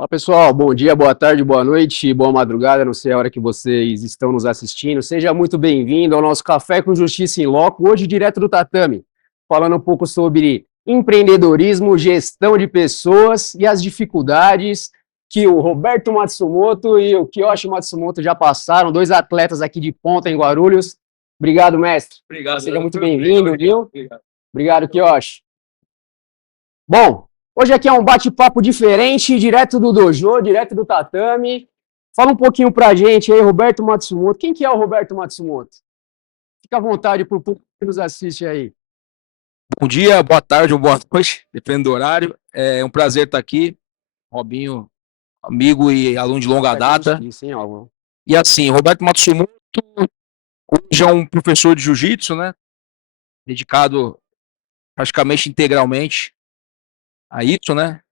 Fala pessoal, bom dia, boa tarde, boa noite, boa madrugada, não sei a hora que vocês estão nos assistindo. Seja muito bem-vindo ao nosso Café com Justiça em Loco, hoje direto do tatame, falando um pouco sobre empreendedorismo, gestão de pessoas e as dificuldades que o Roberto Matsumoto e o Kiyoshi Matsumoto já passaram, dois atletas aqui de ponta em Guarulhos. Obrigado, mestre. Obrigado. Seja muito bem-vindo, viu? Obrigado. Obrigado, Kiyoshi. Bom, hoje aqui é um bate-papo diferente, direto do dojo, direto do tatame. Fala um pouquinho pra gente aí, Roberto Matsumoto. Quem que é o Roberto Matsumoto? Fica à vontade pro público que nos assiste aí. Bom dia, boa tarde ou boa noite, dependendo do horário. É um prazer estar aqui. Robinho, amigo e aluno de longa data. Sim, ó. E assim, Roberto Matsumoto hoje é um professor de jiu-jitsu, né? Dedicado praticamente integralmente a isso, né?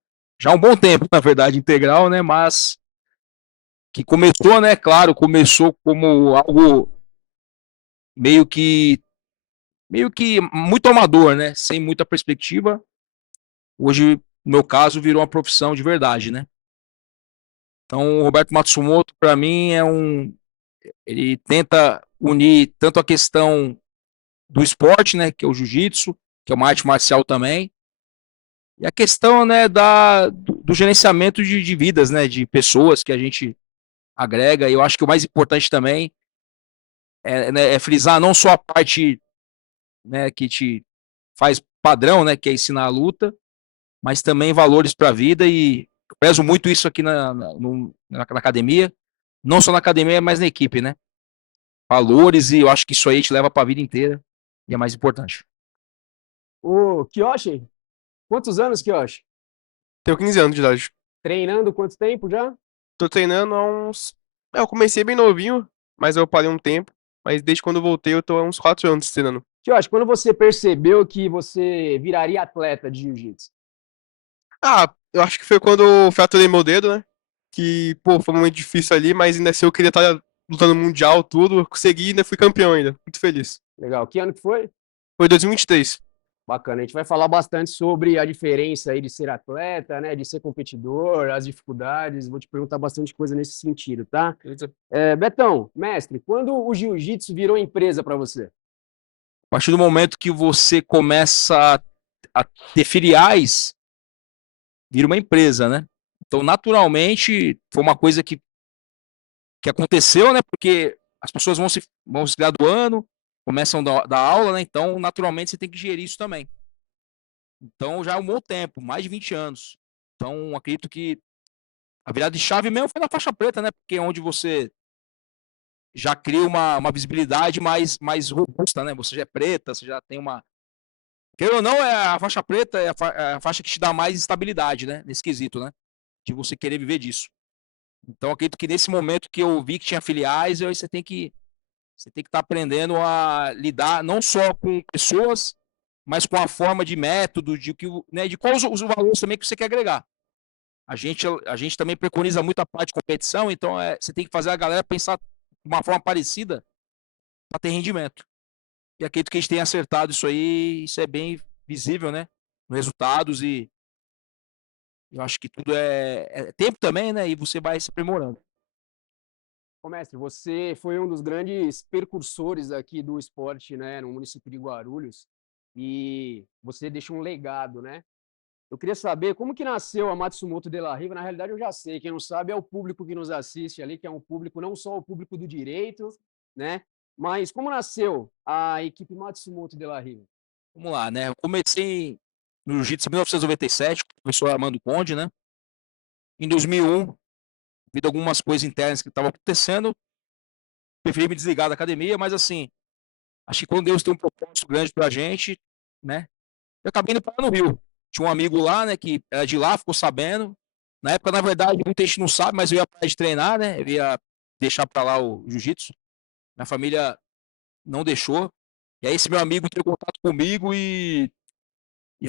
Já há um bom tempo, na verdade, integral, né? Mas que começou, né? Claro, começou como algo meio que muito amador, né? Sem muita perspectiva. Hoje, no meu caso, virou uma profissão de verdade, né? Então, o Roberto Matsumoto, para mim, ele tenta unir tanto a questão do esporte, né, que é o jiu-jitsu, que é uma arte marcial também, e a questão, né, do gerenciamento de vidas, né, de pessoas que a gente agrega. E eu acho que o mais importante também né, é frisar não só a parte, né, que te faz padrão, né, que é ensinar a luta, mas também valores para a vida. E eu prezo muito isso aqui na academia, não só na academia, mas na equipe, né? Valores, e eu acho que isso aí te leva para a vida inteira e é mais importante. O Kiyoshi, quantos anos, Kiyoshi? Tenho 15 anos de idade. Treinando quanto tempo já? Tô treinando há uns. Eu comecei bem novinho, mas eu parei um tempo. Mas desde quando eu voltei, eu tô há uns 4 anos treinando. Kiyoshi, quando você percebeu que você viraria atleta de jiu-jitsu? Ah, eu acho que foi quando eu fraturei meu dedo, né? Que, pô, foi um momento difícil ali, mas ainda assim eu queria estar lutando mundial, tudo. Eu consegui e ainda fui campeão ainda. Muito feliz. Legal. Que ano que foi? Foi 2023. Bacana, a gente vai falar bastante sobre a diferença aí de ser atleta, né, de ser competidor, as dificuldades, vou te perguntar bastante coisa nesse sentido, tá? Betão, mestre, quando o jiu-jitsu virou empresa para você? A partir do momento que você começa a ter filiais, vira uma empresa, né? Então, naturalmente, foi uma coisa que aconteceu, né? Porque as pessoas vão se graduando, começam a dar aula, né? Então, naturalmente, você tem que gerir isso também. Então, já é um bom tempo, mais de 20 anos. Então, acredito que a virada de chave mesmo foi na faixa preta, né? Porque é onde você já cria uma visibilidade mais robusta, né? Você já é preta, você já tem uma. Querendo ou não, a faixa preta é a faixa que te dá mais estabilidade, né? Nesse quesito, né? De você querer viver disso. Então, acredito que nesse momento que eu vi que tinha filiais, você tem que estar aprendendo a lidar não só com pessoas, mas com a forma de método, né, de quais os valores também que você quer agregar. A gente também preconiza muito a parte de competição, então você tem que fazer a galera pensar de uma forma parecida para ter rendimento. E acredito que a gente tem acertado isso aí, isso é bem visível, né? Nos resultados. E eu acho que tudo é tempo também, né? E você vai se aprimorando. Ô, mestre, você foi um dos grandes percursores aqui do esporte, né, no município de Guarulhos, e você deixou um legado, né? Eu queria saber como que nasceu a Matsumoto de la Riva. Na realidade, eu já sei. Quem não sabe é o público que nos assiste ali, que é um público, não só o público do direito, né? Mas como nasceu a equipe Matsumoto de la Riva? Vamos lá, né? Eu comecei no Jiu-Jitsu em 1997, com o professor Armando Conde, né? Em 2001, devido a algumas coisas internas que estavam acontecendo, preferi me desligar da academia, mas assim, acho que quando Deus tem um propósito grande pra gente, né? Eu acabei indo para no Rio. Tinha um amigo lá, né, que era de lá, ficou sabendo. Na época, na verdade, muita gente não sabe, mas eu ia parar de treinar, né? Eu ia deixar para lá o jiu-jitsu. Minha família não deixou. E aí esse meu amigo entrou em contato comigo e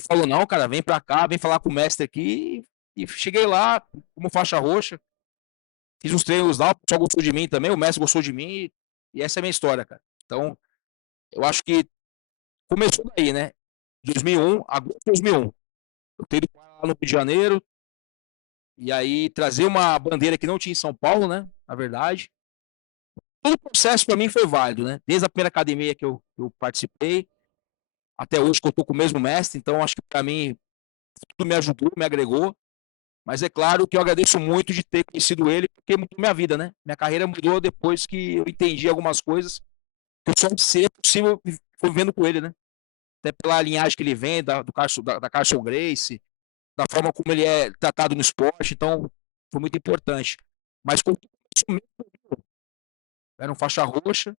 falou: "Não, cara, vem para cá, vem falar com o mestre aqui". E cheguei lá como faixa roxa, fiz uns treinos lá, o pessoal gostou de mim também, o mestre gostou de mim, e essa é a minha história, cara. Então, eu acho que começou daí, né? 2001, agosto de 2001. Eu tenho ido lá no Rio de Janeiro E aí trazer uma bandeira que não tinha em São Paulo, né? Na verdade. Todo o processo para mim foi válido, né? Desde a primeira academia que eu participei, até hoje que eu tô com o mesmo mestre, então acho que para mim tudo me ajudou, me agregou. Mas é claro que eu agradeço muito de ter conhecido ele, porque mudou minha vida, né? Minha carreira mudou depois que eu entendi algumas coisas que eu só sei é possível foi vendo com ele, né? Até pela linhagem que ele vem, da Carson Grace, da forma como ele é tratado no esporte, então foi muito importante. Mas com isso mesmo, era um faixa roxa,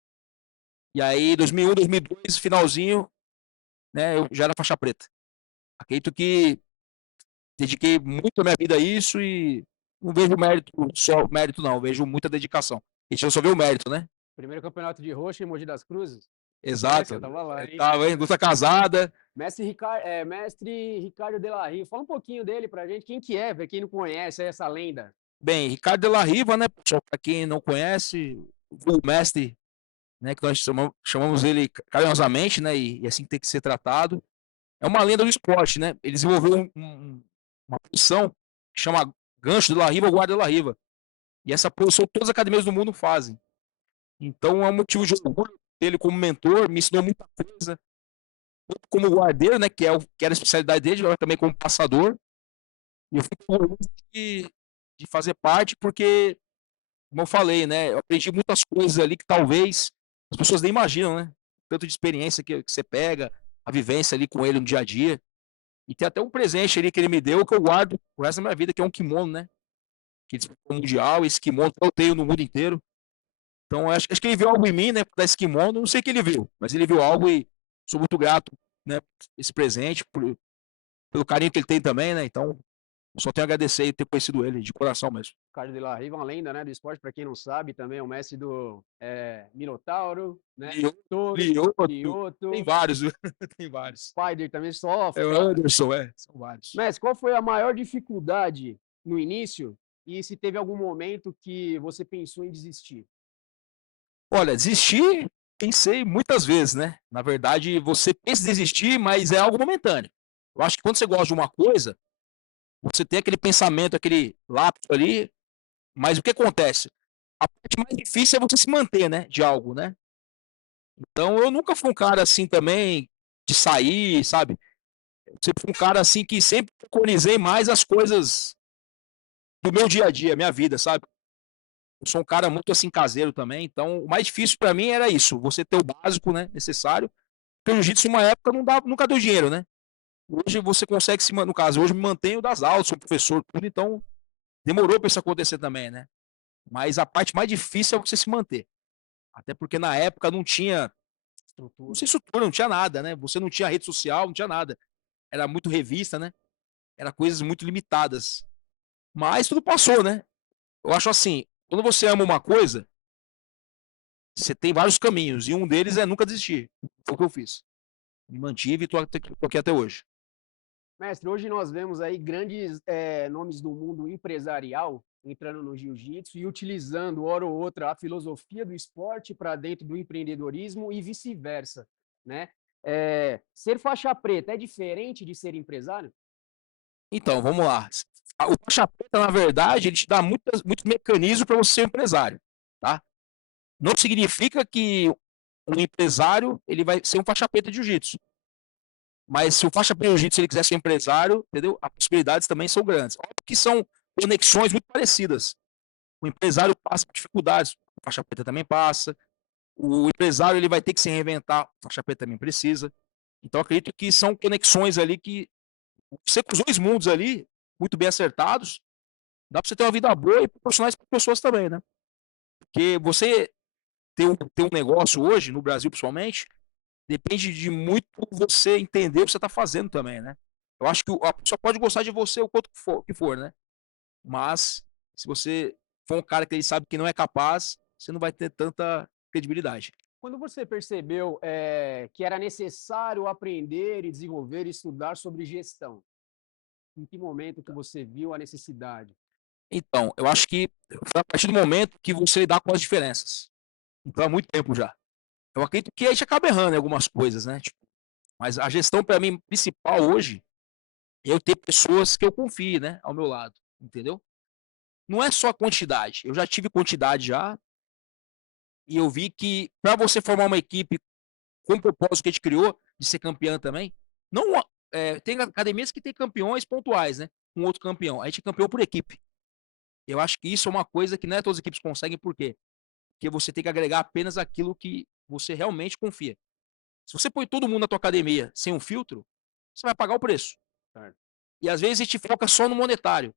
e aí 2001, 2002, finalzinho, né, eu já era faixa preta. Acredito que dediquei muito a minha vida a isso e não vejo mérito, só mérito não, vejo muita dedicação. A gente só vê o mérito, né? Primeiro campeonato de roxa em Mogi das Cruzes. Exato. Eu tava lá, hein? Tava, hein? Luta casada. Mestre Ricardo de la Riva. Fala um pouquinho dele pra gente. Quem que é, pra quem não conhece essa lenda? Bem, Ricardo de la Riva, né, pessoal, pra quem não conhece, o mestre, né, que nós chamamos ele carinhosamente, né, e assim que tem que ser tratado. É uma lenda do esporte, né? Ele desenvolveu uma posição que chama gancho de la Riva ou guarda de la Riva. E essa posição todas as academias do mundo fazem. Então é um motivo de orgulho dele como mentor, me ensinou muita coisa. Como guardeiro, né, que era a especialidade dele, mas também como passador. E eu fico orgulhoso de fazer parte, porque, como eu falei, né, eu aprendi muitas coisas ali que talvez as pessoas nem imaginam, né? Tanto de experiência que você pega, a vivência ali com ele no dia a dia. E tem até um presente ali que ele me deu que eu guardo o resto da minha vida, que é um kimono, né? Que disputou o mundial, esse kimono eu tenho no mundo inteiro. Então acho que ele viu algo em mim, né? Da esse kimono, não sei o que ele viu, mas ele viu algo e sou muito grato, né? Esse presente, pelo carinho que ele tem também, né? Então só tenho a agradecer e ter conhecido ele de coração mesmo. Ricardo de la Riva, uma lenda, né, do esporte, para quem não sabe, também é o mestre do Minotauro, né? Lioto, tem vários, tem vários. Spider também sofre. É o Anderson, são vários. Mestre, qual foi a maior dificuldade no início e se teve algum momento que você pensou em desistir? Olha, desistir, pensei muitas vezes, né? Na verdade, você pensa em desistir, mas é algo momentâneo. Eu acho que quando você gosta de uma coisa, você tem aquele pensamento, aquele lapso ali, mas o que acontece? A parte mais difícil é você se manter, né? De algo, né? Então eu nunca fui um cara assim também de sair, sabe? Eu sempre fui um cara assim que sempre preconizei mais as coisas do meu dia a dia, minha vida, sabe? Eu sou um cara muito assim caseiro também, então o mais difícil para mim era isso, você ter o básico, né, necessário. Porque o jiu-jitsu, uma época, não dava, nunca deu dinheiro, né? Hoje você consegue se, no caso, hoje me mantenho das aulas, sou professor, tudo, então demorou para isso acontecer também, né? Mas a parte mais difícil é você se manter. Até porque na época não tinha não sei estrutura, não tinha nada, né? Você não tinha rede social, não tinha nada. Era muito revista, né? Era coisas muito limitadas. Mas tudo passou, né? Eu acho assim, quando você ama uma coisa, você tem vários caminhos, e um deles é nunca desistir. Foi o que eu fiz. Me mantive e tô aqui até hoje. Mestre, hoje nós vemos aí grandes nomes do mundo empresarial entrando no jiu-jitsu e utilizando, hora ou outra, a filosofia do esporte para dentro do empreendedorismo e vice-versa, né? Ser faixa preta é diferente de ser empresário? Então, vamos lá. O faixa preta, na verdade, ele te dá muitos mecanismos para você ser um empresário, tá? Não significa que um empresário ele vai ser um faixa preta de jiu-jitsu. Mas se o faixa preta de jiu-jitsu ele quiser ser empresário, entendeu? As possibilidades também são grandes. Óbvio que são conexões muito parecidas. O empresário passa por dificuldades, o faixa preta também passa. O empresário ele vai ter que se reinventar, o faixa preta também precisa. Então acredito que são conexões ali que você com os dois mundos ali, muito bem acertados, dá para você ter uma vida boa e proporcionar para pessoas também, né? Porque você ter um negócio hoje, no Brasil principalmente, depende de muito você entender o que você está fazendo também, né? Eu acho que a pessoa pode gostar de você o quanto que for, né? Mas se você for um cara que ele sabe que não é capaz, você não vai ter tanta credibilidade. Quando você percebeu que era necessário aprender e desenvolver e estudar sobre gestão? Em que momento que você viu a necessidade? Então, eu acho que foi a partir do momento que você lidar com as diferenças. Então, há muito tempo já. Eu acredito que a gente acaba errando em algumas coisas, né? Tipo, mas a gestão, para mim, principal hoje, é eu ter pessoas que eu confie, né? Ao meu lado, entendeu? não é só a quantidade. Eu já tive quantidade já, e eu vi que para você formar uma equipe com o propósito que a gente criou, de ser campeã também, não tem academias que tem campeões pontuais, né? Um outro campeão. A gente é campeão por equipe. Eu acho que isso é uma coisa que não é todas as equipes conseguem, por quê? Porque você tem que agregar apenas aquilo que você realmente confia. Se você põe todo mundo na tua academia sem um filtro, você vai pagar o preço. Certo. E às vezes a gente foca só no monetário.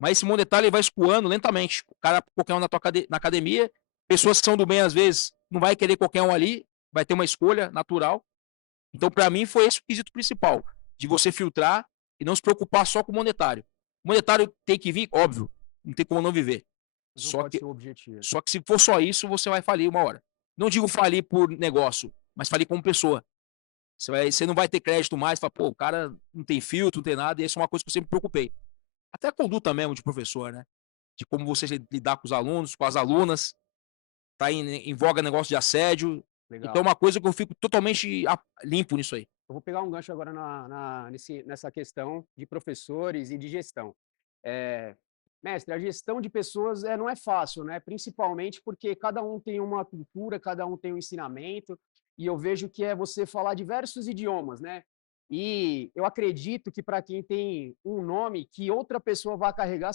Mas esse monetário ele vai escoando lentamente. O cara, qualquer um na academia, pessoas que são do bem, às vezes, não vai querer qualquer um ali, vai ter uma escolha natural. Então, para mim, foi esse o quesito principal, de você filtrar e não se preocupar só com o monetário. O monetário tem que vir, óbvio, não tem como não viver. Mas não Só pode que, ser o objetivo. só que se for só isso, você vai falir uma hora. Não digo falir por negócio, mas falir como pessoa. Você não vai ter crédito mais, fala, pô, o cara não tem filtro, não tem nada, e isso é uma coisa que eu sempre me preocupei. Até a conduta mesmo de professor, né? De como você lidar com os alunos, com as alunas, tá em voga negócio de assédio. Legal. Então é uma coisa que eu fico totalmente limpo nisso aí. Eu vou pegar um gancho agora nessa questão de professores e de gestão. Mestre, a gestão de pessoas não é fácil, né? Principalmente porque cada um tem uma cultura, cada um tem um ensinamento, e eu vejo que é você falar diversos idiomas, né? E eu acredito que para quem tem um nome que outra pessoa vai carregar,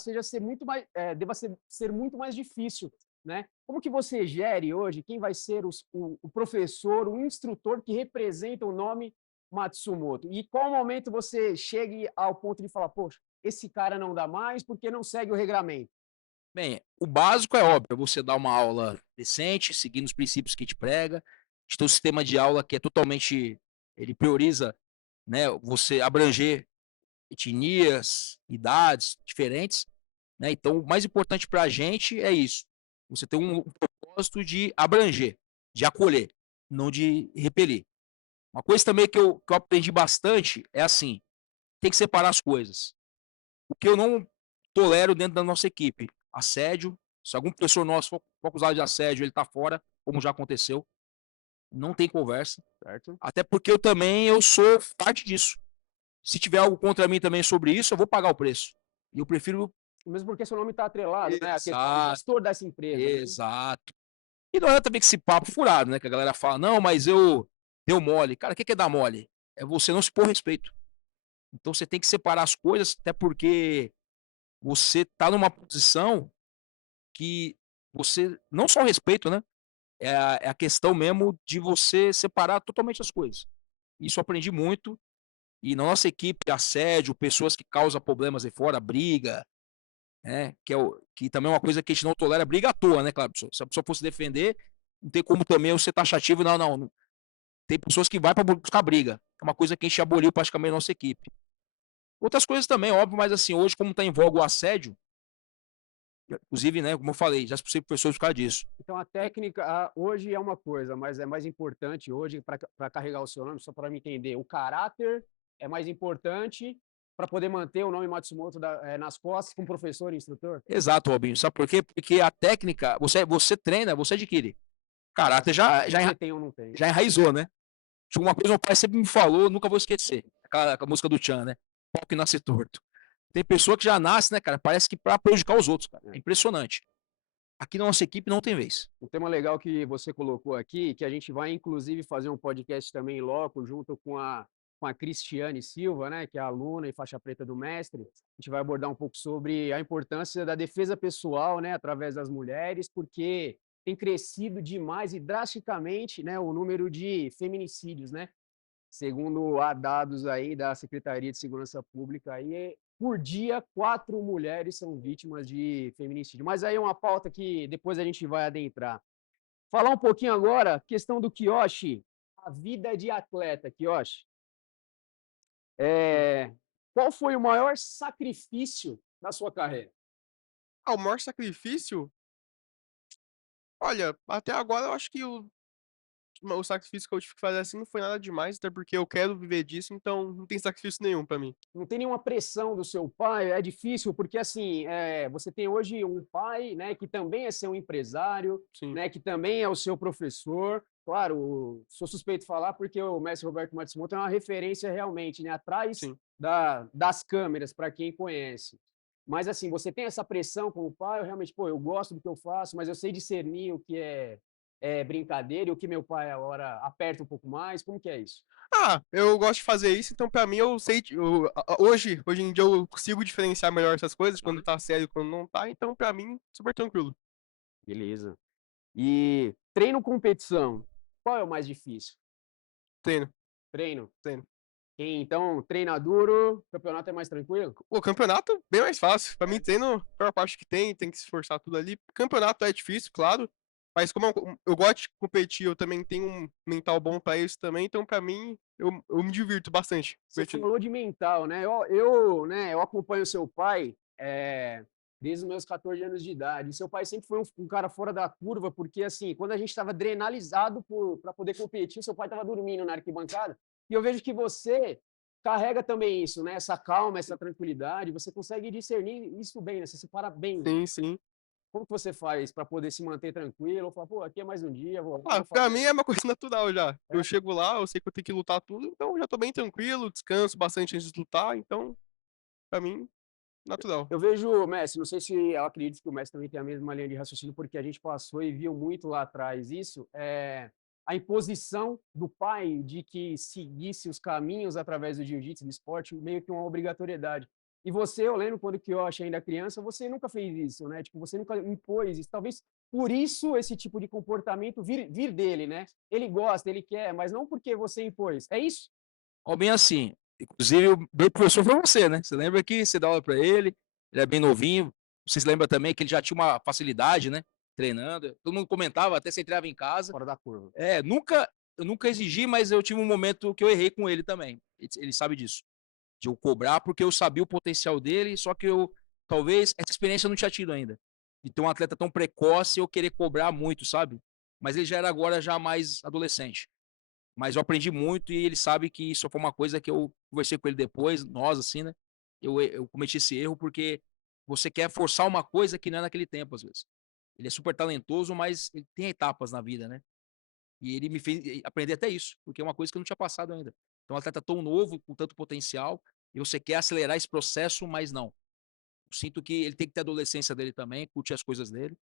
deva ser muito mais difícil, né? Como que você gere hoje quem vai ser o professor, o instrutor que representa o nome Matsumoto? E qual momento você chega ao ponto de falar, poxa, esse cara não dá mais porque não segue o regramento? Bem, o básico é óbvio, você dar uma aula decente, seguindo os princípios que a gente prega. A gente tem um sistema de aula que é totalmente, ele prioriza, né, você abranger etnias, idades diferentes, né? Então, o mais importante para a gente é isso. Você tem um propósito de abranger, de acolher, não de repelir. Uma coisa também que eu aprendi bastante é assim, tem que separar as coisas. O que eu não tolero dentro da nossa equipe, assédio. Se algum professor nosso for acusado de assédio, ele está fora, como já aconteceu. Não tem conversa. Certo? Até porque eu sou parte disso. Se tiver algo contra mim também sobre isso, eu vou pagar o preço. E eu prefiro. Mesmo porque seu nome está atrelado, né? A questão do Exato, gestor dessa empresa. Né? exato. E não é também que esse papo furado, né? Que a galera fala, não, mas eu deu mole. Cara, o que é dar mole? É você não se pôr respeito. Então você tem que separar as coisas, até porque você está numa posição que você, não só o respeito, né? É a questão mesmo de você separar totalmente as coisas. Isso eu aprendi muito. E na nossa equipe, assédio, pessoas que causam problemas aí fora, briga, né? Que também é uma coisa que a gente não tolera, briga à toa, né, claro? Se a pessoa fosse defender, não tem como também eu ser taxativo, não. Tem pessoas que vai para buscar briga. É uma coisa que a gente aboliu praticamente na nossa equipe. Outras coisas também, óbvio, mas assim, hoje, como está em voga o assédio, inclusive, né, como eu falei, já expulsei pessoas por causa disso. Então, a técnica hoje é uma coisa, mas é mais importante hoje, para carregar o seu nome, só para me entender, o caráter é mais importante para poder manter o nome Matsumoto nas costas com o professor e instrutor? Exato, Robinho. Sabe por quê? Porque a técnica, você treina, você adquire. Caráter Você tem ou não tem? já enraizou, né? Uma coisa meu pai sempre me falou, nunca vou esquecer. Aquela música do Tchan, né? Pau que nasce torto. Tem pessoa que já nasce, né, cara? Parece que pra prejudicar os outros, cara. É impressionante. Aqui na nossa equipe não tem vez. Um tema legal que você colocou aqui, que a gente vai inclusive fazer um podcast também em loco, junto com a Cristiane Silva, né, que é aluna e faixa preta do mestre. A gente vai abordar um pouco sobre a importância da defesa pessoal, né, através das mulheres, porque tem crescido demais e drasticamente, né, o número de feminicídios, né? Segundo há dados aí da Secretaria de Segurança Pública, aí, por dia, 4 mulheres são vítimas de feminicídio. Mas aí é uma pauta que depois a gente vai adentrar. Falar um pouquinho agora, questão do Kiyoshi, a vida de atleta, Kiyoshi. Qual foi o maior sacrifício na sua carreira? O maior sacrifício? Olha, até agora eu acho que o sacrifício que eu tive que fazer assim não foi nada demais, até porque eu quero viver disso, então não tem sacrifício nenhum pra mim. Não tem nenhuma pressão do seu pai? É difícil, porque assim, você tem hoje um pai, né, que também é seu empresário, Sim, né, que também é o seu professor. Claro, sou suspeito de falar porque o mestre Roberto Matsumoto é uma referência realmente, né, atrás sim. das câmeras, para quem conhece. Mas assim, você tem essa pressão como pai, eu realmente, pô, eu gosto do que eu faço, mas eu sei discernir o que é brincadeira e o que meu pai agora aperta um pouco mais, como que é isso? Ah, eu gosto de fazer isso, então pra mim eu sei, hoje em dia eu consigo diferenciar melhor essas coisas, quando tá sério e quando não tá, então pra mim, super tranquilo. Beleza. E treino competição, qual é o mais difícil? Treino, Treino. treino. Quem então treina duro, campeonato é mais tranquilo? O campeonato, bem mais fácil. Pra mim, treino, a pior parte que tem que se esforçar tudo ali. Campeonato é difícil, claro, mas como eu gosto de competir, eu também tenho um mental bom pra isso também, então pra mim, eu me divirto bastante Você competindo. falou de mental, né? Eu acompanho seu pai desde os meus 14 anos de idade. Seu pai sempre foi um cara fora da curva, porque assim, quando a gente estava adrenalizado para poder competir, seu pai estava dormindo na arquibancada. E eu vejo que você carrega também isso, né? Essa calma, essa tranquilidade. Você consegue discernir isso bem, né? Você se para bem. Sim, sim. Como que você faz para poder se manter tranquilo? Ou falar, pô, aqui é mais um dia, Ah, vou pra fazer. mim é uma coisa natural já. Eu É. chego lá, eu sei que eu tenho que lutar tudo, então eu já tô bem tranquilo, descanso bastante antes de lutar, então, pra mim, natural. Eu vejo o Messi, não sei se eu acredito que o Messi também tem a mesma linha de raciocínio, porque a gente passou e viu muito lá atrás isso, a imposição do pai de que seguisse os caminhos através do jiu-jitsu, do esporte, meio que uma obrigatoriedade. E você, eu lembro quando que eu achei ainda criança, você nunca fez isso, né? Tipo, você nunca impôs isso. Talvez por isso esse tipo de comportamento vir dele, né? Ele gosta, ele quer, mas não porque você impôs. É isso? Ó, bem assim, inclusive o meu professor foi você, né? Você lembra que você dá aula para ele, ele é bem novinho, vocês lembram também que ele já tinha uma facilidade, né? Treinando, todo mundo comentava, até você entrava em casa. Fora da curva. Eu nunca exigi, mas eu tive um momento que eu errei com ele também. Ele sabe disso. De eu cobrar, porque eu sabia o potencial dele, só que eu, talvez, essa experiência eu não tinha tido ainda. De ter um atleta tão precoce, eu querer cobrar muito, sabe? Mas ele já era agora já mais adolescente. Mas eu aprendi muito e ele sabe que isso foi uma coisa que eu conversei com ele depois, nós, assim, né? Eu cometi esse erro porque você quer forçar uma coisa que não é naquele tempo, às vezes. Ele é super talentoso, mas ele tem etapas na vida, né? E ele me fez aprender até isso, porque é uma coisa que eu não tinha passado ainda. Então, um atleta tão novo, com tanto potencial, e você quer acelerar esse processo, mas não. Eu sinto que ele tem que ter a adolescência dele também, curtir as coisas dele.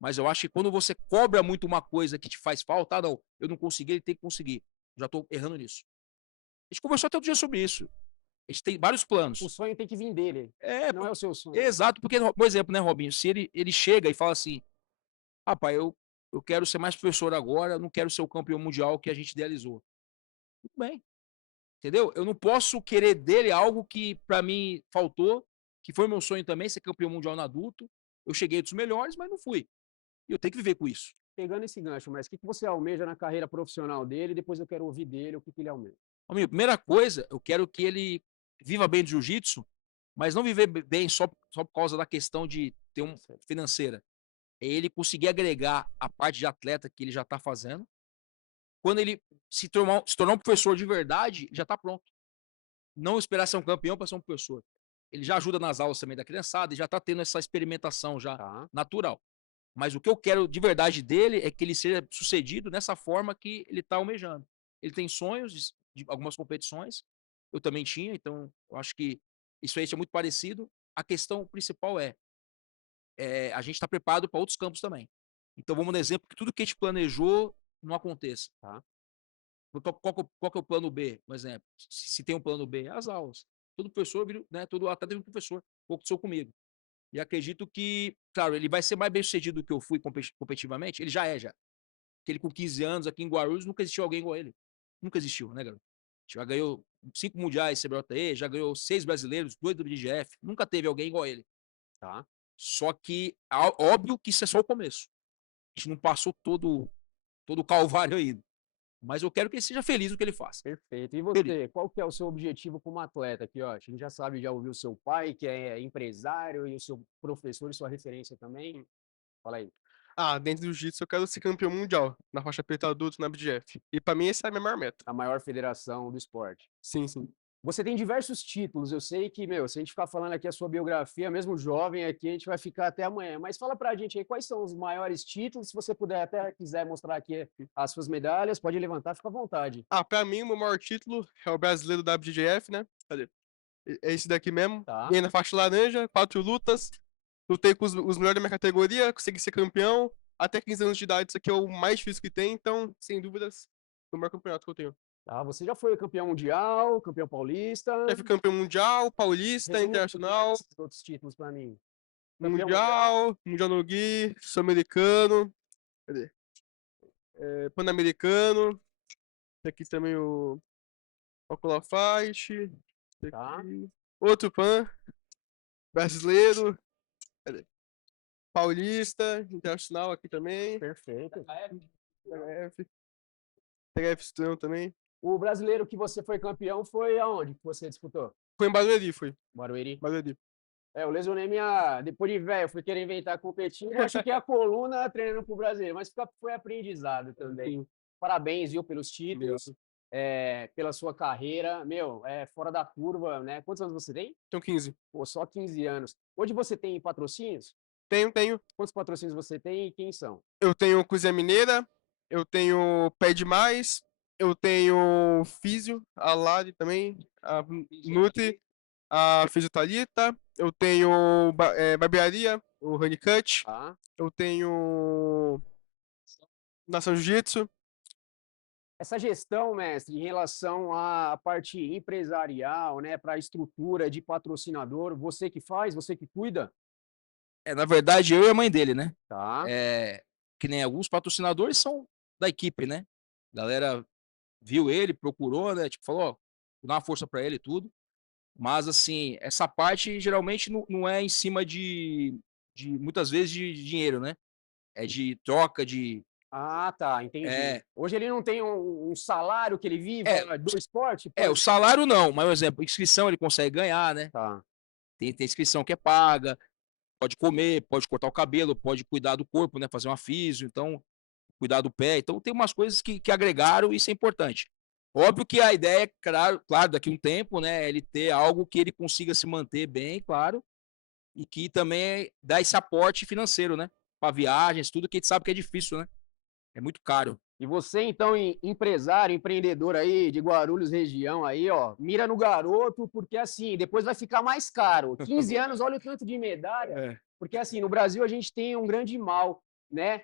Mas eu acho que quando você cobra muito uma coisa que te faz falta, não, eu não consegui, ele tem que conseguir. Já tô errando nisso. A gente conversou até outro dia sobre isso. A gente tem vários O planos. sonho tem que vir dele, É, não é o seu sonho. exato, porque, por exemplo, né, Robinho, se ele chega e fala assim, rapaz, eu quero ser mais professor agora, eu não quero ser o campeão mundial que a gente idealizou. Tudo bem, entendeu? Eu não posso querer dele algo que para mim faltou, que foi meu sonho também, ser campeão mundial no adulto. Eu cheguei dos melhores, mas não fui. E eu tenho que viver com isso. Pegando esse gancho, mas o que você almeja na carreira profissional dele? Depois eu quero ouvir dele o que ele almeja. Amigo, primeira coisa, eu quero que ele viva bem de jiu-jitsu, mas não viver bem só por causa da questão de ter um Certo. financeira. É ele conseguir agregar a parte de atleta que ele já está fazendo. Quando ele se tornar um professor de verdade, já está pronto. Não esperar ser um campeão para ser um professor. Ele já ajuda nas aulas também da criançada e já está tendo essa experimentação já Tá. natural. Mas o que eu quero de verdade dele é que ele seja sucedido nessa forma que ele está almejando. Ele tem sonhos de algumas competições, eu também tinha, então eu acho que isso aí é muito parecido. A questão principal a gente está preparado para outros campos também. Então vamos no exemplo que tudo que a gente planejou não aconteça. Tá. Qual que é o plano B, por exemplo? Se tem um plano B, as aulas. Todo professor, né, todo atleta vira um professor, o que aconteceu comigo. E acredito que, claro, ele vai ser mais bem sucedido do que eu fui competitivamente, ele já é, já. Porque ele com 15 anos aqui em Guarulhos, nunca existiu alguém igual ele. Nunca existiu, né, garoto? Já ganhou 5 mundiais CBJE, já ganhou 6 brasileiros, 2 do BGF, nunca teve alguém igual ele. Tá. Só que, óbvio que isso é só o começo. A gente não passou todo o calvário ainda. Mas eu quero que ele seja feliz no que ele faça. Perfeito. E Feliz. você, qual que é o seu objetivo como atleta aqui, ó? A gente já sabe, já ouviu o seu pai, que é empresário, e o seu professor e sua referência também. Fala aí. Ah, dentro do jiu-jitsu eu quero ser campeão mundial, na faixa preta adulto, na BGF. E pra mim essa é a minha maior meta. A maior federação do esporte. Sim, sim. Você tem diversos títulos, eu sei que, meu, se a gente ficar falando aqui a sua biografia, mesmo jovem aqui, a gente vai ficar até amanhã. Mas fala pra gente aí, quais são os maiores títulos? Se você puder até quiser mostrar aqui as suas medalhas, pode levantar, fica à vontade. Ah, pra mim o meu maior título é o brasileiro da BGF, né? Cadê? É esse daqui mesmo. Tá. Ganhei na faixa laranja, 4 lutas. Lutei com os melhores da minha categoria, consegui ser campeão. Até 15 anos de idade, isso aqui é o mais difícil que tem, então, sem dúvidas, é o maior campeonato que eu tenho. Tá, você já foi campeão mundial, campeão paulista. Já fui campeão mundial, paulista, Resume um pouquinho internacional, esses outros títulos pra mim. Campeão mundial no Gui, sul-americano, cadê? Pan-americano. Esse aqui também o Ocular Fight. Esse Tá. aqui. Outro Pan. Brasileiro. Cadê? Paulista, internacional aqui também. Perfeito. TF. TF Strão também. O brasileiro que você foi campeão foi aonde que você disputou? Foi em Barueri, foi. Barueri. Barueri. Eu lesionei minha. Depois de velho, fui querer inventar competir. Eu achei que a coluna treinando pro brasileiro, mas foi aprendizado também. Sim. Parabéns, viu, pelos títulos, pela sua carreira. Meu, fora da curva, né? Quantos anos você tem? Tenho 15. Pô, só 15 anos. Hoje você tem patrocínios? Tenho. Quantos patrocínios você tem e quem são? Eu tenho Cozinha Mineira. Eu tenho Pé Demais. Eu tenho Físio, a Lari também. A Nutri. A Fisiotalita. Eu tenho barbearia, o Honeycut. Tá? Eu tenho Nação Jiu-Jitsu. Essa gestão, mestre, em relação à parte empresarial, né, para a estrutura de patrocinador, você que faz, você que cuida? Na verdade, eu e a mãe dele, né? Tá. Que nem alguns patrocinadores são da equipe, né? A galera viu ele, procurou, né? Tipo, falou, ó, dá uma força para ele e tudo. Mas, assim, essa parte geralmente não é em cima de muitas vezes, de dinheiro, né? É de troca, Ah, tá, entendi. É. Hoje ele não tem um salário que ele viva do esporte? O salário não, mas, por exemplo, inscrição ele consegue ganhar, né? Tá. Tem inscrição que é paga, pode comer, pode cortar o cabelo, pode cuidar do corpo, né? Fazer uma físio, então, cuidar do pé. Então, tem umas coisas que agregaram e isso é importante. Óbvio que a ideia é, claro, daqui a um tempo, né? Ele ter algo que ele consiga se manter bem, claro, e que também dá esse aporte financeiro, né? Para viagens, tudo que a gente sabe que é difícil, né? É muito caro. E você, então, empresário, empreendedor aí de Guarulhos região aí, ó, mira no garoto, porque assim, depois vai ficar mais caro. 15 anos, olha o tanto de medalha. Porque assim, no Brasil a gente tem um grande mal, né?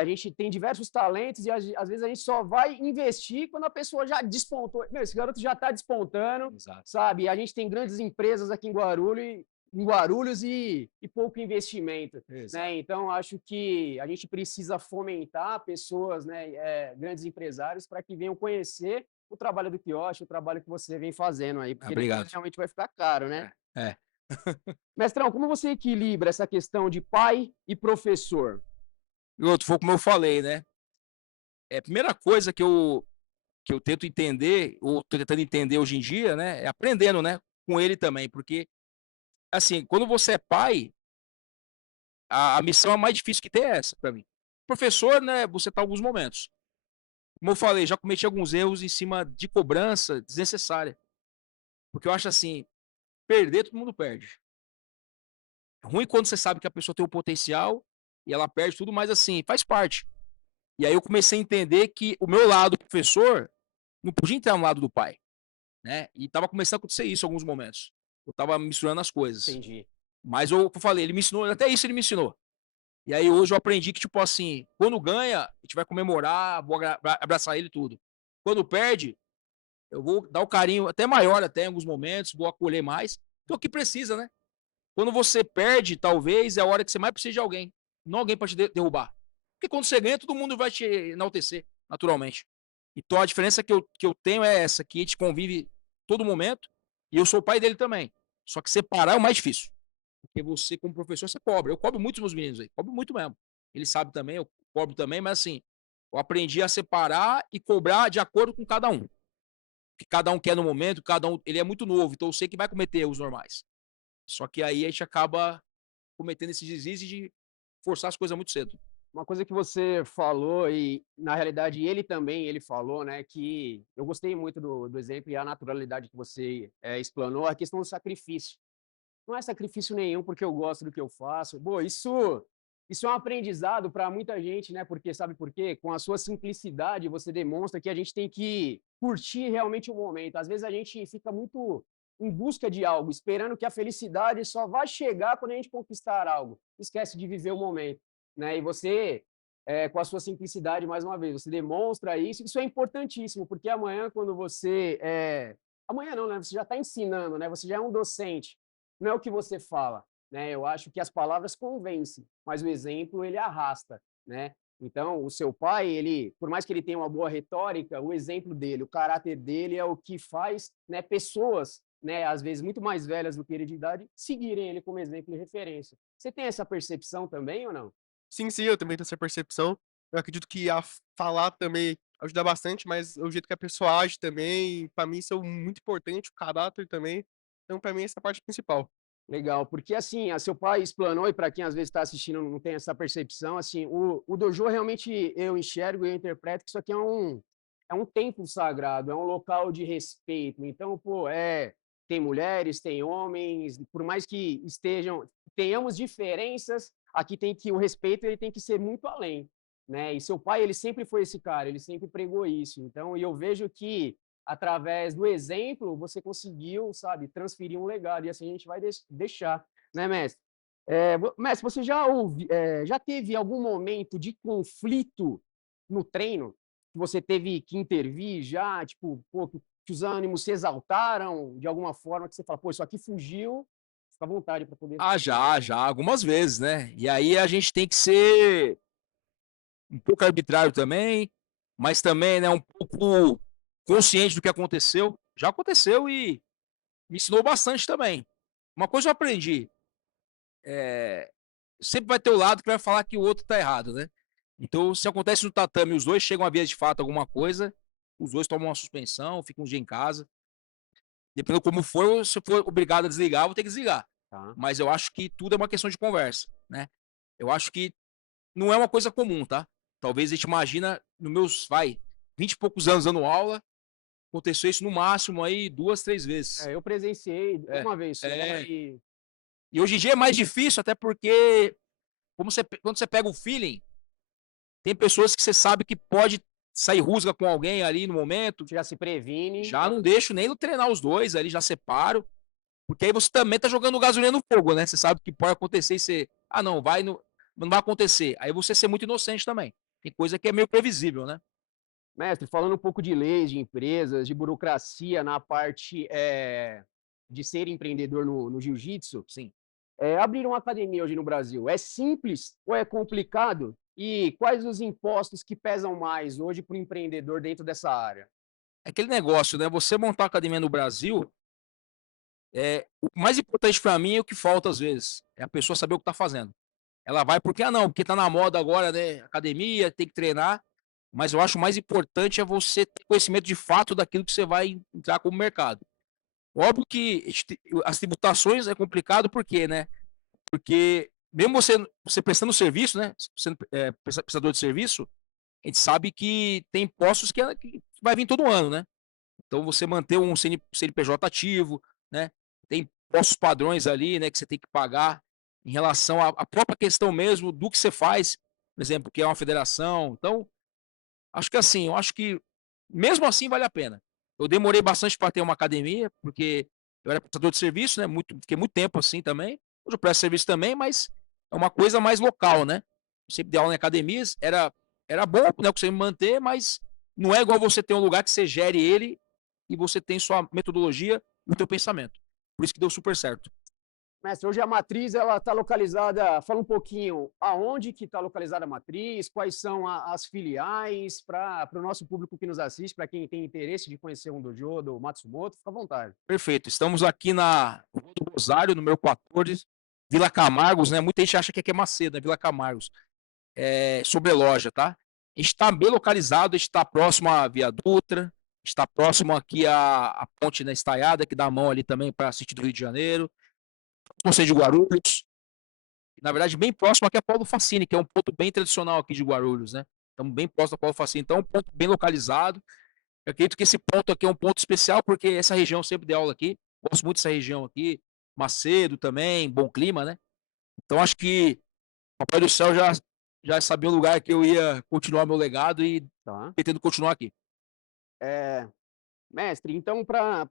A gente tem diversos talentos e às vezes a gente só vai investir quando a pessoa já despontou. Meu, esse garoto já está despontando, Exato. sabe? A gente tem grandes empresas aqui em Guarulhos e pouco investimento, né? Então acho que a gente precisa fomentar pessoas, né, grandes empresários para que venham conhecer o trabalho do quiosque, o trabalho que você vem fazendo aí, porque depois realmente vai ficar caro, né? Mestrão, como você equilibra essa questão de pai e professor? E outro, foi como eu falei, né? A primeira coisa que eu tento entender, ou tô tentando entender hoje em dia, né? É aprendendo, né? Com ele também, porque assim, quando você é pai, a missão é mais difícil que tem é essa para mim. Professor, né, você tá alguns momentos. Como eu falei, já cometi alguns erros em cima de cobrança desnecessária. Porque eu acho assim, perder todo mundo perde. É ruim quando você sabe que a pessoa tem o potencial e ela perde tudo, mas assim, faz parte. E aí eu comecei a entender que o meu lado professor não podia entrar no lado do pai, né? E tava começando a acontecer isso em alguns momentos. Eu tava misturando as coisas. Entendi. Mas eu falei, ele me ensinou, até isso ele me ensinou. E aí hoje eu aprendi que, tipo assim, quando ganha, a gente vai comemorar, vou abraçar ele e tudo. Quando perde, eu vou dar o carinho até maior até em alguns momentos, vou acolher mais. Então o que precisa, né? Quando você perde, talvez é a hora que você mais precisa de alguém. Não alguém para te derrubar. Porque quando você ganha, todo mundo vai te enaltecer, naturalmente. Então a diferença que eu tenho é essa, que a gente convive todo momento, e eu sou o pai dele também. Só que separar é o mais difícil. Porque você, como professor, você cobra. Eu cobro muito os meus meninos aí, cobro muito mesmo. Ele sabe também, eu cobro também, mas assim, eu aprendi a separar e cobrar de acordo com cada um. O que cada um quer no momento, cada um, ele é muito novo, então eu sei que vai cometer erros normais. Só que aí a gente acaba cometendo esse deslize de forçar as coisas muito cedo. Uma coisa que você falou, e na realidade ele falou, né, que eu gostei muito do exemplo e a naturalidade que você explanou, a questão do sacrifício. Não é sacrifício nenhum porque eu gosto do que eu faço. Pô, isso é um aprendizado para muita gente, né? Porque sabe por quê? Com a sua simplicidade, você demonstra que a gente tem que curtir realmente o momento. Às vezes a gente fica muito em busca de algo, esperando que a felicidade só vai chegar quando a gente conquistar algo. Esquece de viver o momento, né? E você, com a sua simplicidade, mais uma vez, você demonstra isso. Isso é importantíssimo, porque amanhã, quando você... Amanhã não, né? Você já está ensinando, né? Você já é um docente. Não é o que você fala, né? Eu acho que as palavras convencem, mas o exemplo, ele arrasta, né? Então, o seu pai, ele, por mais que ele tenha uma boa retórica, o exemplo dele, o caráter dele é o que faz, né, pessoas, né, às vezes muito mais velhas do que ele de idade, seguirem ele como exemplo e referência. Você tem essa percepção também ou não? Sim, sim, eu também tenho essa percepção. Eu acredito que a falar também ajuda bastante, mas o jeito que a pessoa age também, pra mim, isso é muito importante, o caráter também. Então, pra mim, essa é a parte principal. Legal, porque assim, seu pai explanou, e para quem às vezes está assistindo não tem essa percepção, assim, o dojo realmente eu enxergo e eu interpreto que isso aqui é um templo sagrado, é um local de respeito. Então, pô, tem mulheres, tem homens, por mais que tenhamos diferenças, aqui tem que o respeito ele tem que ser muito além, né? E seu pai, ele sempre foi esse cara, ele sempre pregou isso. Então, e eu vejo que através do exemplo, você conseguiu, sabe, transferir um legado, e assim a gente vai deixar, né, mestre? Mestre, você já teve algum momento de conflito no treino? Que você teve que intervir já, tipo, pô, que os ânimos se exaltaram de alguma forma, que você fala, pô, isso aqui fugiu, fica à vontade para poder... Ah, já, algumas vezes, né? E aí a gente tem que ser um pouco arbitrário também, mas também, né, um pouco consciente do que aconteceu. Já aconteceu e me ensinou bastante também. Uma coisa eu aprendi, sempre vai ter o lado que vai falar que o outro tá errado, né? Então, se acontece no tatame e os dois chegam a vias de fato alguma coisa, os dois tomam uma suspensão, ficam um dia em casa. Dependendo como for, se eu for obrigado a desligar, eu vou ter que desligar. Tá? Mas eu acho que tudo é uma questão de conversa, né? Eu acho que não é uma coisa comum, tá? Talvez a gente imagina, nos meus, 20 e poucos anos dando aula, aconteceu isso no máximo aí 2, 3 vezes. Eu presenciei É, uma vez só é. e... E hoje em dia é mais difícil, até porque quando você pega o feeling, tem pessoas que você sabe que pode sair rusga com alguém ali no momento. Já se previne. Já não deixo nem treinar os dois ali, já separo. Porque aí você também tá jogando gasolina no fogo, né? Você sabe que pode acontecer e você. Ah, não, não vai acontecer. Aí você ser muito inocente também. Tem coisa que é meio previsível, né? Mestre, falando um pouco de leis, de empresas, de burocracia na parte de ser empreendedor no jiu-jitsu, Sim. abrir uma academia hoje no Brasil é simples ou é complicado? E quais os impostos que pesam mais hoje para o empreendedor dentro dessa área? É aquele negócio, né? Você montar uma academia no Brasil, o mais importante para mim é o que falta às vezes. É a pessoa saber o que tá fazendo. Ela vai porque, não, porque tá na moda agora, né? Academia, tem que treinar. Mas eu acho o mais importante é você ter conhecimento de fato daquilo que você vai entrar como mercado. Óbvio que as tributações é complicado, por quê, né? Porque mesmo você prestando serviço, né? Sendo prestador de serviço, a gente sabe que tem impostos que vai vir todo ano, né? Então você manter um CNPJ ativo, né? Tem impostos padrões ali, né? Que você tem que pagar em relação à própria questão mesmo do que você faz, por exemplo, que é uma federação. Então, acho que assim, eu acho que mesmo assim vale a pena. Eu demorei bastante para ter uma academia, porque eu era prestador de serviço, né? Fiquei muito tempo assim também. Hoje eu presto serviço também, mas é uma coisa mais local, né? Eu sempre dei aula em academias, era bom, né? Você me manter, mas não é igual você ter um lugar que você gere ele e você tem sua metodologia e o teu pensamento. Por isso que deu super certo. Mestre, hoje a matriz ela está localizada. Fala um pouquinho aonde que está localizada a matriz, quais são as filiais para o nosso público que nos assiste, para quem tem interesse de conhecer um dojo do Matsumoto, fica à vontade. Perfeito. Estamos aqui na Rua do Rosário, número 14, Vila Camargos, né? Muita gente acha que aqui é Macedo, né? Vila Camargos. Sobre loja, tá? A gente está bem localizado, a gente está próximo à Via Dutra, está próximo aqui à ponte na Estaiada, que dá a mão ali também para sentido do Rio de Janeiro, Conselho de Guarulhos, na verdade bem próximo aqui a Paulo Facini, que é um ponto bem tradicional aqui de Guarulhos, né? Estamos bem próximo a Paulo Facini, então é um ponto bem localizado. Eu acredito que esse ponto aqui é um ponto especial, porque essa região sempre dei aula aqui, gosto muito dessa região aqui, Macedo também, bom clima, né? Então acho que Papai do Céu já sabia o lugar que eu ia continuar meu legado e Tá? pretendo continuar aqui. Mestre, então, para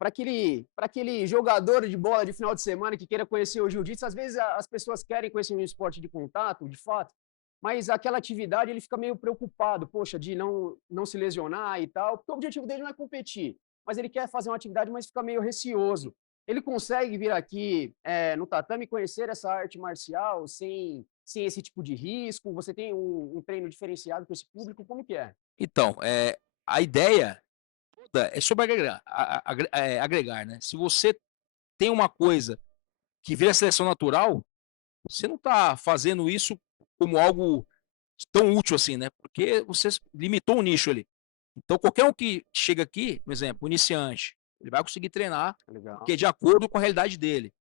aquele jogador de bola de final de semana que queira conhecer o jiu-jitsu, às vezes as pessoas querem conhecer um esporte de contato, de fato, mas aquela atividade ele fica meio preocupado, poxa, de não se lesionar e tal, porque o objetivo dele não é competir, mas ele quer fazer uma atividade, mas fica meio receoso. Ele consegue vir aqui no tatame conhecer essa arte marcial sem esse tipo de risco? Você tem um treino diferenciado para esse público? Como que é? Então, a ideia toda é sobre agregar, agregar, né? Se você tem uma coisa que vira seleção natural, você não está fazendo isso como algo tão útil assim, né? Porque você limitou um nicho ali. Então, qualquer um que chega aqui, por exemplo, um iniciante, ele vai conseguir treinar, porque Legal. é de acordo com a realidade dele.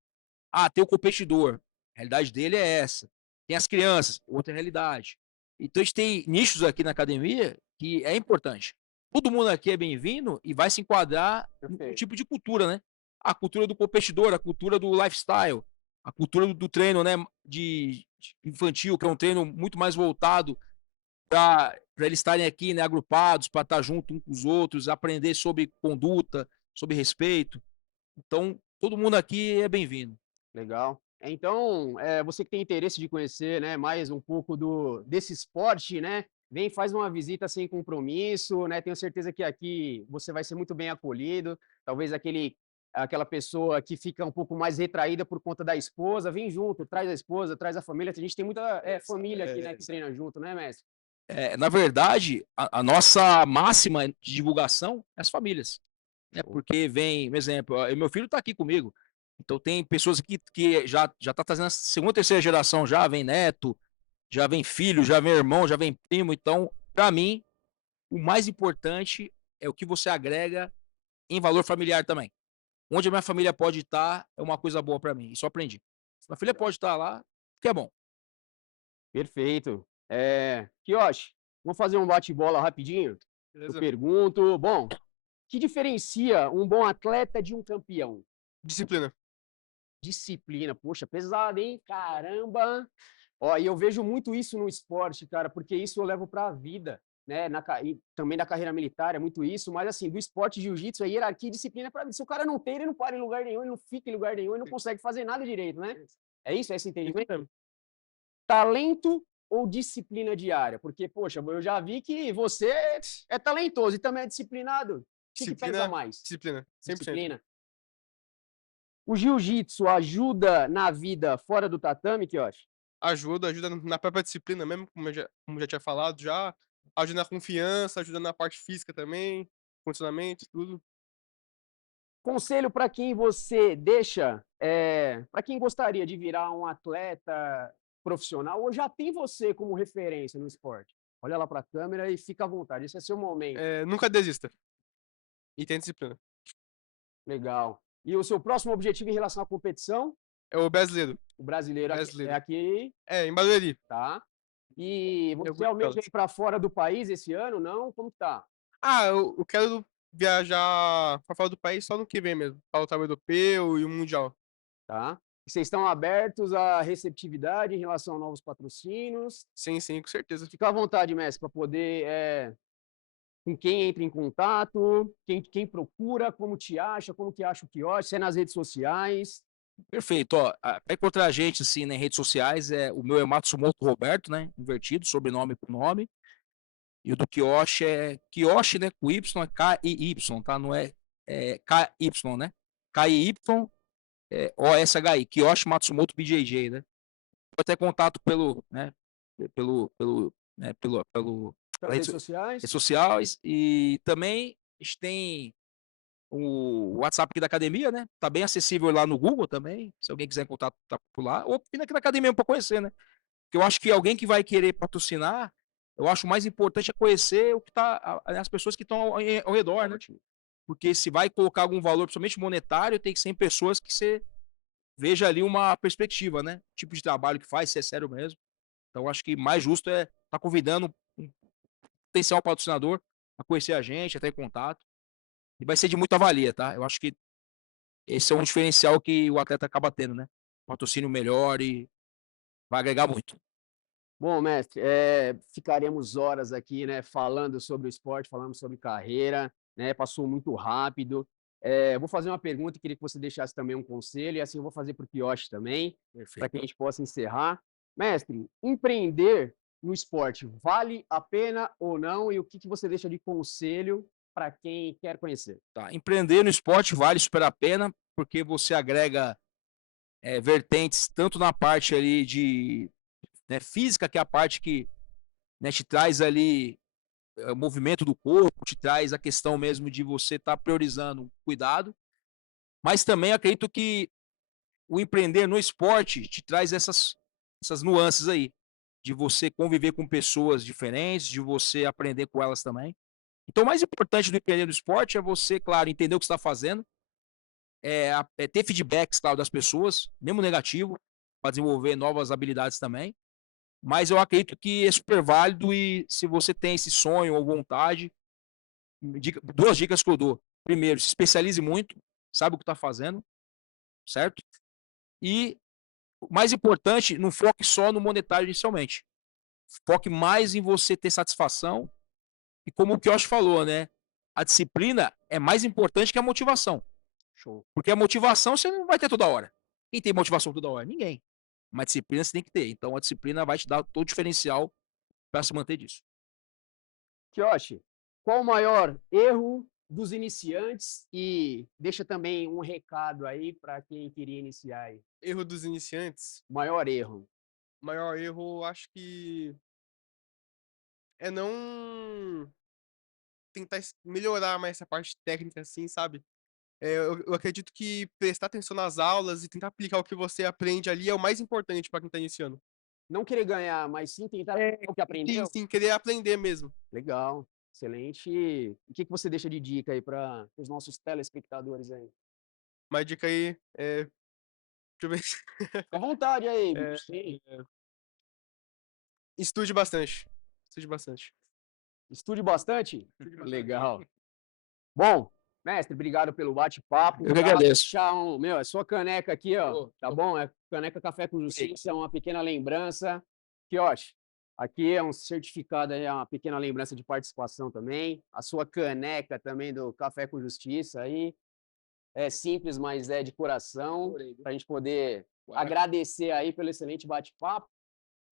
Ah, tem o competidor, a realidade dele é essa. Tem as crianças, outra realidade. Então, a gente tem nichos aqui na academia que é importante. Todo mundo aqui é bem-vindo e vai se enquadrar no Perfeito. tipo de cultura, né? A cultura do competidor, a cultura do lifestyle, a cultura do treino, né, de infantil, que é um treino muito mais voltado para eles estarem aqui, né, agrupados, para estar junto uns com os outros, aprender sobre conduta, sobre respeito. Então, todo mundo aqui é bem-vindo. Legal. Então, você que tem interesse de conhecer, né, mais um pouco desse esporte, né, vem, faz uma visita sem compromisso, né, tenho certeza que aqui você vai ser muito bem acolhido, talvez aquela pessoa que fica um pouco mais retraída por conta da esposa, vem junto, traz a esposa, traz a família, a gente tem muita família aqui, né, que treina junto, né, mestre? Na verdade, a nossa máxima de divulgação é as famílias, né? Show. Porque vem, por exemplo, meu filho está aqui comigo, então tem pessoas aqui que já está trazendo a segunda, terceira geração, já vem neto, já vem filho, já vem irmão, já vem primo. Então, para mim, o mais importante é o que você agrega em valor familiar também. Onde a minha família pode estar é uma coisa boa para mim. Isso eu aprendi. Minha filha pode estar lá, que é bom. Perfeito. Kiyoshi, vamos fazer um bate-bola rapidinho? Eu Beleza? pergunto, bom, que diferencia um bom atleta de um campeão? Disciplina. Disciplina, poxa, pesado, hein? Caramba! Ó, e eu vejo muito isso no esporte, cara, porque isso eu levo para a vida, né? E também na carreira militar é muito isso, mas assim, do esporte jiu-jitsu, a hierarquia e disciplina é para vida. Se o cara não tem, ele não para em lugar nenhum, ele não fica em lugar nenhum, ele não consegue fazer nada direito, né? É isso? É esse Isso entendimento? mesmo. Talento ou disciplina diária? Porque, poxa, eu já vi que você é talentoso e também é disciplinado. O que pesa Disciplina, mais? disciplina. 100%. Disciplina. O jiu-jitsu ajuda na vida fora do tatame, Kiyoshi? Ajuda na própria disciplina mesmo, como eu já tinha falado já. Ajuda na confiança, ajuda na parte física também, condicionamento, tudo. Conselho para quem você deixa, para quem gostaria de virar um atleta profissional ou já tem você como referência no esporte? Olha lá para a câmera e fica à vontade, esse é seu momento. Nunca desista. E tem disciplina. Legal. E o seu próximo objetivo em relação à competição? É o brasileiro. O brasileiro é Brasileiro. aqui, Em Barueri. tá? E Eu você vou de almeja Pelotas. ir para fora do país esse ano, não? Como que tá? Eu quero viajar pra fora do país só no que vem mesmo. Para o trabalho europeu e o mundial. Tá? E vocês estão abertos à receptividade em relação a novos patrocínios? Sim, sim, com certeza. Fica à vontade, mestre, para poder com quem entra em contato, quem procura, como te acha, como que acha o quiosque, se é nas redes sociais. Perfeito, ó, pra encontrar a gente, assim, nas redes sociais, o meu é Matsumoto Roberto, né, invertido, sobrenome por nome, e o do Kiyoshi é Kiyoshi, né, com Y, é K-I-Y, tá, não é K-Y, né, K-I-Y, O-S-H-I, Kiyoshi Matsumoto BJJ, né, pode ter contato Pelas redes sociais. redes sociais, e também a gente tem o WhatsApp aqui da academia, né? Tá bem acessível lá no Google também. Se alguém quiser em contato, tá por lá. Ou vir aqui na academia para conhecer, né? Porque eu acho que alguém que vai querer patrocinar, eu acho o mais importante é conhecer o que tá, as pessoas que estão ao redor, né? Porque se vai colocar algum valor, principalmente monetário, tem que ser em pessoas que você veja ali uma perspectiva, né? O tipo de trabalho que faz, se é sério mesmo. Então, acho que mais justo é estar tá convidando um potencial patrocinador a conhecer a gente, a ter contato. E vai ser de muita valia, tá? Eu acho que esse é um diferencial que o atleta acaba tendo, né? Patrocínio melhor e vai agregar muito. Bom, mestre, ficaremos horas aqui, né, falando sobre o esporte, falando sobre carreira. né? Passou muito rápido. Vou fazer uma pergunta e queria que você deixasse também um conselho, e assim eu vou fazer para o Kiyoshi também, para Perfeito. que a gente possa encerrar. Mestre, empreender no esporte vale a pena ou não? E o que você deixa de conselho para quem quer conhecer? Tá. Empreender no esporte vale super a pena, porque você agrega vertentes tanto na parte ali de física, que é a parte que te traz ali o movimento do corpo, te traz a questão mesmo de você estar priorizando o cuidado, mas também acredito que o empreender no esporte te traz essas nuances aí, de você conviver com pessoas diferentes, de você aprender com elas também. Então, o mais importante do empreender no esporte é você, claro, entender o que está fazendo, ter feedbacks, claro, das pessoas, mesmo negativo, para desenvolver novas habilidades também. Mas eu acredito que é super válido e se você tem esse sonho ou vontade, duas dicas que eu dou. Primeiro, se especialize muito, sabe o que está fazendo, certo? E o mais importante, não foque só no monetário inicialmente. Foque mais em você ter satisfação. E como o Kiosh falou, né? A disciplina é mais importante que a motivação. Show. Porque a motivação você não vai ter toda hora. Quem tem motivação toda hora? Ninguém. Mas disciplina você tem que ter. Então a disciplina vai te dar todo o diferencial para se manter disso. Kiyoshi, qual o maior erro dos iniciantes? E deixa também um recado aí para quem queria iniciar aí. Erro dos iniciantes. Maior erro. Maior erro, acho que é não tentar melhorar mais essa parte técnica, assim, sabe? Eu acredito que prestar atenção nas aulas e tentar aplicar o que você aprende ali é o mais importante para quem tá iniciando. Não querer ganhar, mas sim tentar o que Sim, aprendeu. sim, querer aprender mesmo. Legal, excelente. E o que você deixa de dica aí para os nossos telespectadores aí? Uma dica aí deixa eu ver. Fica à vontade aí, É, sim. estude bastante. Estude bastante. Estude bastante? Estude bastante. Legal. Bom, mestre, obrigado pelo bate-papo. Eu que agradeço. Deixar é sua caneca aqui, ó, Ô, tá bom? É caneca Café com Justiça, é uma pequena lembrança. Kioshi, aqui é um certificado, é uma pequena lembrança de participação também. A sua caneca também do Café com Justiça aí. É simples, mas é de coração, para a gente poder agradecer aí pelo excelente bate-papo.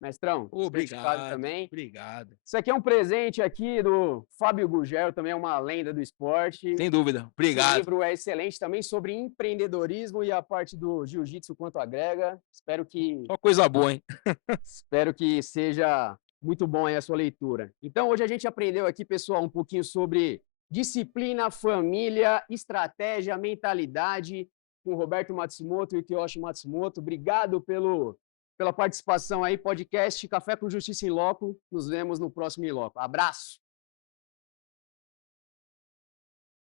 Mestrão, certificado Obrigado. também. Obrigado. Isso aqui é um presente aqui do Fábio Gugel, também é uma lenda do esporte. Sem dúvida. Esse Obrigado. livro é excelente também sobre empreendedorismo e a parte do jiu-jitsu quanto agrega. Só coisa boa, hein? Espero que seja muito bom aí a sua leitura. Então, hoje a gente aprendeu aqui, pessoal, um pouquinho sobre disciplina, família, estratégia, mentalidade, com o Roberto Matsumoto e o Kiyoshi Matsumoto. Obrigado pela participação aí, podcast Café com Justiça em Loco. Nos vemos no próximo Em Loco. Abraço!